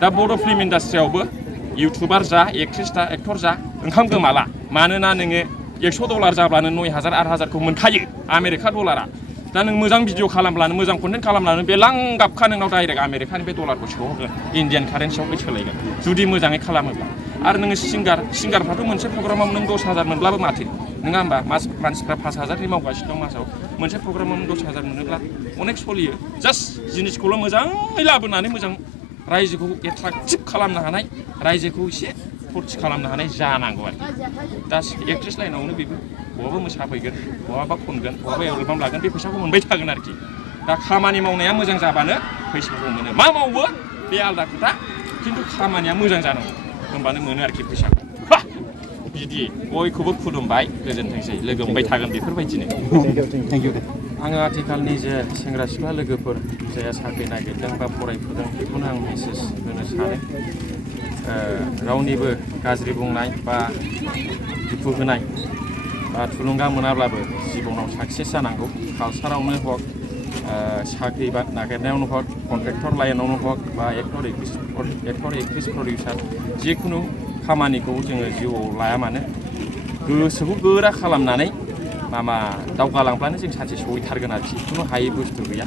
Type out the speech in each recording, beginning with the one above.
दा बर' film इन्डास्ट्रियावबो YouTuber जा actress जा एक्टर जा ओंखाम गोमाला मानोना नोङो $100 जाब्लानो 9,000 8,000खौ मोनखायो आमेरिका डलारा दा नों मोजां भिडिअ खालामब्लानो मोजां कन्टेन्ट खालामब्लानो बे लांगाबखा नोंनाव डाइरेक्ट आमेरिकानि बे डलारखौ सोहरगोन इन्डियान कारेन्सियाव सोलायगोन जुदि मोजाङै खालामोब्ला आरो नोङो सिंगारफ्राथ' मोनसे प्रग्रामाव नों 10,000 मोनब्लाबो माथो नङा होमबा मानसिफ्रा 5,000नि मावगासिनो दं मासाव मोनसे प्रग्रामाव 10,000 मोनोब्ला अनेक सोलियो जास्ट जिनिसखौल' मोजाङै लाबोनानै मोजां रायजोखौ एट्राक्टिभ खालामनो हानाय रायजोखौ एसे फुरथि खालामनो हानाय जानांगौ आरो दा एक्ट्रेस लाइनावनो बेबो बहाबा मोसाफैगोन बहाबा खनगोन बहाबा एलबाम लागोन बे फैसाखौ मोनबाय थागोन आरोखि दा खामानि मावनाया मोजां जाबानो फैसाखौ मोनो मा मावो बे आलदा खोथा खिन्थु खामानिया मोजां जानांगौ होमबानो मोनो आरोखि फैसाखौ बिदि बयखौबो खुलुमबाय गोजोनथोंसै लोगो मोनबाय थागोन बेफोरबायदिनो थेंक इउ आङो आथिखालनि जे सेंग्रा सिख्ला लोगोफोर जायहा साख्रि नागिरदों बा फरायफुदों बेखौनो आं मेसेज होनो सानो रावनिबो गाज्रि बुंनाय बा दुखु होनाय बा थुलुंगा मोनाब्लाबो जिबनाव साक्सेस जानांगौ कालसारावनो हक साख्रि बा नागिरनायावनो हक कन्ट्रेक्टर लाइनावनो हक बा एक्टर एक्ट्रिस प्रडिउसार जिखुनु खामानिखौ जोङो जिउआव लाया मानो गोसोखौ गोरा खालामनानै दावगालांब्लानो जों सानसे सहैथारगोन आरोखि खुनु हायै बुस्थु गैया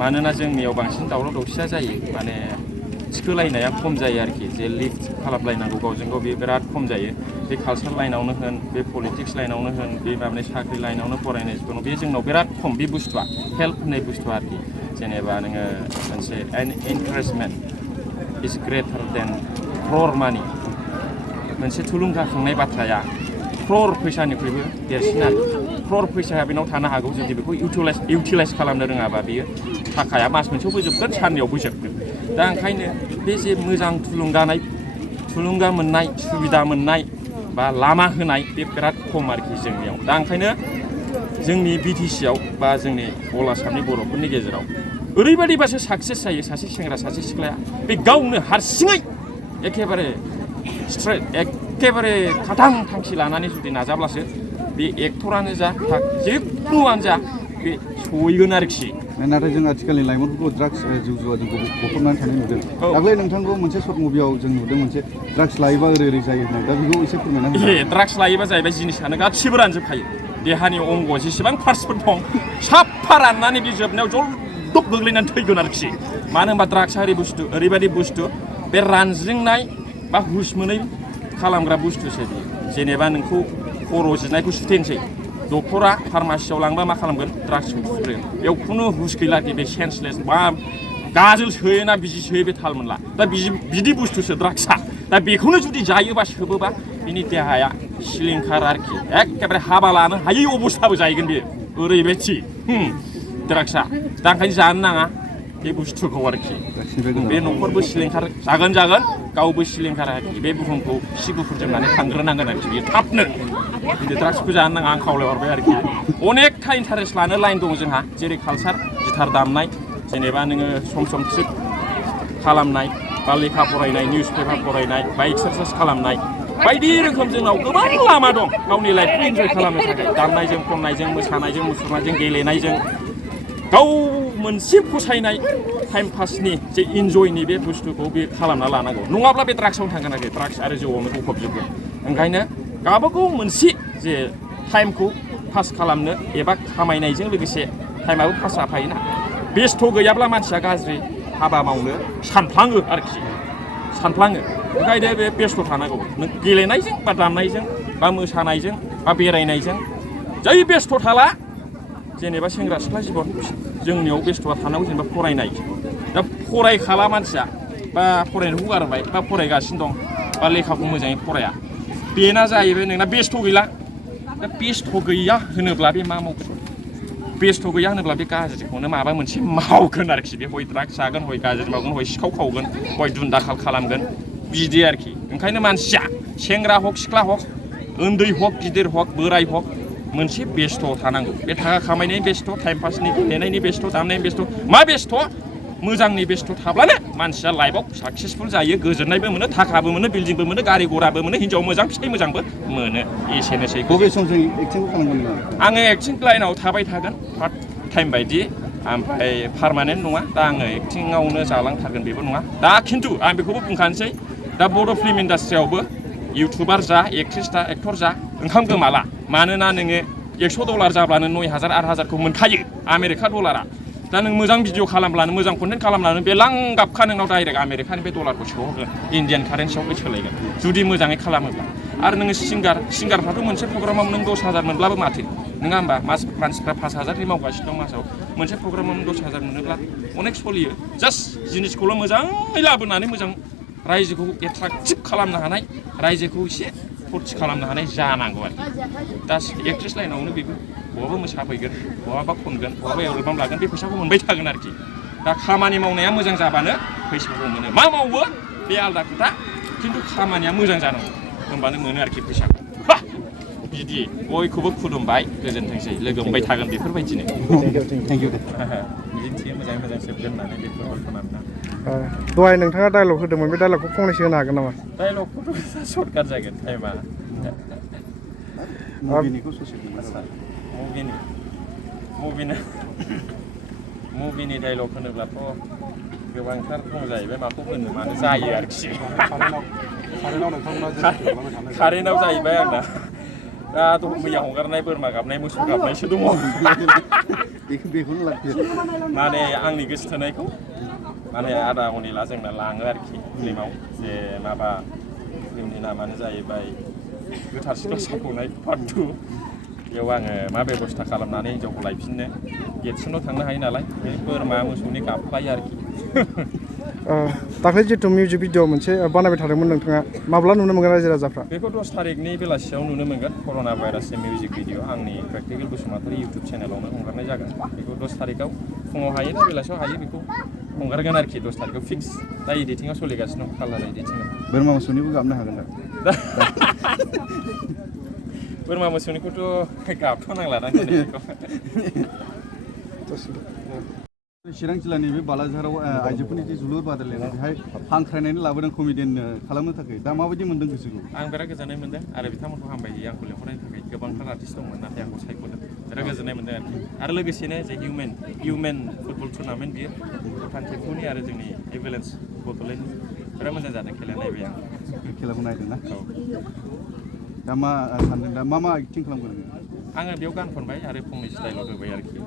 मानोना जोंनियाव बांसिन दावराव दावसिया जायो माने थिखोलायनाया खम जायो आरोखि जे लिफ्ट खालामलायनांगौ गावजों गाव बे बिराद खम जायो बे कालसार लाइनावनो होन बे पलिटिक्स लाइनावनो होन बे माने साख्रि लाइनावनो फरायनाय जिखुनु बे जोंनाव बिराद खम बे बुस्थुआ हेल्प होननाय बुस्थुआ आरोखि जेनेबा नोङो मोनसे एनकारेजमेन्ट इज ग्रेटार देन क्रर मानि मोनसे थुलुंगाखांनाय बाथ्राया क्रर फैसानिख्रुइबो देरसिन आरो क्रर फैसाया बेनाव थानो हागौ जुदि बेखौ इउटिलाइज खालामनो रोङाबा बियो थाखाया मास मोनसेयावबो जोबगोन साननैयावबो जोबगोन दा ओंखायनो बे जे मोजां थुलुंगा मोननाय सुबिदा मोननाय बा लामा होनाय बे बिराद खम आरोखि जोंनियाव दा ओंखायनो जोंनि बिटिसिआव बा जोंनि अल आसामनि बर'फोरनि गेजेराव ओरैबायदिबासो साक्सेस जायो सासे सेंग्रा सासे सिख्लाया बे गावनो हारसिङै एखेबारे स्ट्रेट एखेबारे खाथां थांखि लानानै जुदि नाजाब्लासो बे एक्टरानो जा जिखुनुआनो जा बे सहैगोन आरोखि नाथाय जों आथिखालनि लाइमोनफोरखौ ड्राग्स जौ जुवाजों गफबनानै थानाय नुदों दाख्लै नोंथांखौ मोनसे सर्ट मुभियाव जों नुदों मोनसे ड्राग्स लायोबा ओरै जायो होननाय दा बेखौ एसे फोरमायना हो ड्राग्स लायोबा जाहैबाय जिनिसानो गासिबो रानजोबखायो देहानि अंग जेसेबां पार्टसफोर दं साफा राननानै बे जोबनायाव जलदब गोग्लैनानै थैगोन आरोखि मानो होनबा ड्राग्सआ ओरैबायदि बुस्थु बे रानज्रिंनाय बा हुस मोनै खालामग्रा बुस्थुसो बियो जेनेबा नोंखौ खर' जिनायखौ सुथेनोसै डक्टरा फार्मासियाव लांबा मा खालामगोन ड्राग्सखौ थुग्रोगोन बेयाव खुनु हुस गैला बे सेन्सलेस बा गाजोल सोयोना बिजि सोयो बे थाल मोनला दा बिदि बुस्थुसो ड्राग्सआ दा बेखौनो जुदि जायोबा सोबोबा बिनि देहाया सिलिंखार आरोखि एखेबारे हाबा लानो हायै अबस्थाबो जाहैगोन बेयो ओरैबायदि ड्राग्सआ दा ओंखायनो जानो नाङा बे बुस्थुखौ आरोखि बे न'खरबो सिलिंखार जागोन गावबो सिलिंखार आरोखि बे बुहुमखौ सि गुफुर जोमनानै थांग्रोनांगोन आरोखि बेयो थाबनो ड्राग्सखौ जानो नाङा आं खावलायहरबाय आरोखि अनेकथा इन्टारेस्ट लानो लाइन दं जोंहा जेरै कालसार गिटार दामनाय जेनेबा नोङो सम ट्रिप खालामनाय बा लेखा फरायनाय निउस पेपार फरायनाय बा एक्सारसाइस खालामनाय बायदि रोखोम जोंनाव गोबां लामा दं गावनि लाइफखौ इन्जय खालामनो थाखाय दामनायजों खननायजों मोसानायजों मुसुरनायजों गेलेनायजों गाव मोनसे फसायनाय टाइम पासनि जे इन्जयनि बे बुस्थुखौ बे खालामना लानांगौ नङाब्ला बे ड्राग्सआवनो थांगोन आरोखि ड्राग्स आरो जौआवनो गफबजोबगोन ओंखायनो गावबागाव मोनसे जे टाइमखौ पास खालामनो एबा खामायनायजों लोगोसे टाइमाबो पास जाफायोना बेस्थ' गैयाब्ला मानसिया गाज्रि हाबा मावनो सानफ्लाङो ओंखायनो बे बेस्थ' थानांगौ नों गेलेनायजों बा दामनायजों बा मोसानायजों बा बेरायनायजों जै बेस्थ' थाला जेनेबा सेंग्रा सिख्ला जिबन जोंनियाव बेस्थ'आ थानांगौ जेनेबा फरायनाय दा फरायखाला मानसिया बा फरायनायखौ गारबाय बा फरायगासिनो दं बा लेखाखौ मोजाङै फराया बेना जाहैबाय नोंना बेस्थ' गैला दा बेस्थ' गैया होनोब्ला बे मा मावगोन बेस्थ' गैया होनोब्ला बे गाज्रिखौनो माबा मोनसे मावगोन आरोखि बे हय ड्राग्स जागोन हय गाज्रि मावगोन हय सिखाव खावगोन हय दुनदाखाल खालामगोन बिदि आरोखि ओंखायनो मानसिया सेंग्रा हक सिख्ला हक उन्दै हक गिदिर हक बोराय हक मोनसे बेस्थ' थानांगौ बे थाखा खामायनायनि बेस्थ' टाइम पासनि गेलेनायनि बेस्थ' दामनायनि बेस्थ' मा बेस्थ' मोजांनि बेस्थ' थाब्लानो मानसिया लाइफआव साक्सेसफुल जायो गोजोननायबो मोनो थाखाबो मोनो बिल्डिंबो मोनो गारि घराबो मोनो हिनजाव मोजां फिथाइ मोजांबो मोनो एसेनोसै बबे समजों एक्टिंखौ खालामगोन आङो एक्टिं लाइनाव थाबाय थागोन पार्ट टाइम बायदि ओमफ्राय पारमानेन्ट नङा दा आङो एक्टिंआवनो जालांथारगोन बेबो नङा दा खिन्थु आं बेखौबो बुंखानोसै दा बर' फिल्म इन्डास्ट्रियावबो इउटुबार जा एक्ट्रिस जा एक्टर जा ओंखाम गोमाला मानोना नोङो $100 जाब्लानो 9,000 8,000खौ मोनखायो आमेरिका डलारा दा नों मोजां भिडिअ खालामब्लानो मोजां कन्टेन्ट खालामब्लानो बे लांगाबखा नोंनाव डाइरेक्ट आमेरिकानि बे डलारखौ सोहरगोन इन्डियान कारेन्सियाव सोलायगोन जुदि मोजाङै खालामोब्ला आरो नोङो सिंगारफ्राथ' मोनसे प्रग्रामाव नों 10,000 मोनब्लाबो माथो नङा होमबा मानसिफ्रा 5,000नि मावगासिनो दं मासाव मोनसे प्रग्रामाव 10,000 मोनोब्ला अनेक सलियो जास्ट जिनिसखौल' मोजाङै लाबोनानै मोजां रायजोखौ एट्राक्टिभ खालामनो हानाय रायजोखौ एसे फुरथि खालामनो हानाय जानांगौ आरो दा एक्ट्रेस लाइनावनो बेबो बहाबा मोसाफैगोन बहाबा खनगोन बहाबा एलबाम लागोन बे फैसाखौ मोनबाय थागोन आरोखि दा खामानि मावनाया मोजां जाबानो फैसाखौ मोनो मा मावो बे आलादा खोथा खिन्थु खामानिया मोजां जानांगौ होमबानो मोनो आरोखि फैसाखौ बिदि बयखौबो खुलुमबाय गोजोनथोंसै लोगो मोनबाय थागोन बेफोरबायदिनो थेंक इउ दे मिजिंथियो मोजाङै मोजां जोबगोन होननानै बे फुटबलखौ नामना दहाय नोंथाङा डायलग होदोंमोन बे डायलगखौ फंनैसो होनो हागोन नामा डायलगखौथ' सर्टकाट जागोन टाइमा मुभिनिखौ ससे मुभिनि डायलग होनोब्लाथ' गोबांथार दं जाहैबाय माखौ होनो मानो जायो आरोखि कारेन्टआव जाहैबाय आंना दा मैया हगारनाय बोरमा गाबनाय मोसौ गाबनायसो दङ बेखौनो लाखियो माने आंनि गोसो थोनायखौ माने आदा अनिला जोंना लाङो आरोखि फिल्माव जे माबा फिल्मनि नामानो जाहैबाय गोथार सिख्ला सायख'नाय पार्ट 2 बेयाव आङो मा बेबस्था खालामनानै हिन्जावखौ लायफिननो गेटसिमल' थांनो हायो नालाय बे बोरमा मोसौनि गाबलायो आरोखि दाख्लै जितु मिउजिक भिडिअ मोनसे बानायबाय थादोंमोन नोंथाङा माब्ला नुनो मोनगोन रायजो राजाफ्रा बेखौ 10 तारिखनि बेलासियाव नुनो मोनगोन कर'ना भाइरासनि मिउजिक भिडिअ आंनि प्रेक्टिकेल बसुमतारी इउटुब चेनेलावनो हगारनाय जागोन बेखौ 10 तारिखआव फुङाव हायो ना बेलासियाव हायो बेखौ हगारगोन आरोखि 10 तारिखआव फिक्स दा एडिटिंआव सोलिगासिनो दं कालार एडिटिंआव बोरमा मोसौनिबो गाबनो हागोन दा बोरमा मोसौनिखौथ' गाबथ'नांला ना चिरां जिल्लानि बे बालाझाराव आइजोफोरनि जे जोलुर बादायलायनाय बेहाय हांख्रायनानै लाबोदों कमेडियान खालामनो थाखाय दा माबायदि मोनदों गोसोखौ आं बिराद गोजोननाय मोनदों आरो बिथांमोनखौ हामबाय होयो आंखौ लेंहरनायनि थाखाय गोबांथार आर्टिस्ट दंमोन नाथाय आंखौ सायख'दों बिराद गोजोननाय मोनदों आरो लोगोसेनो जे हिउमेन फुटबल टुर्नामेन्ट बियो भुटान थिम्फुनि आरो जोंनि एभेलेन्स बड'लेण्डनि बिराद मोजां जादों खेलाया नायबाय आं खेलाखौ नायदों ना औ दा मा सानदों दा मा एक्टिं खालामगोन आङो बेयाव गान खनबाय आरो फंनैसो डायलग होबाय आरोखि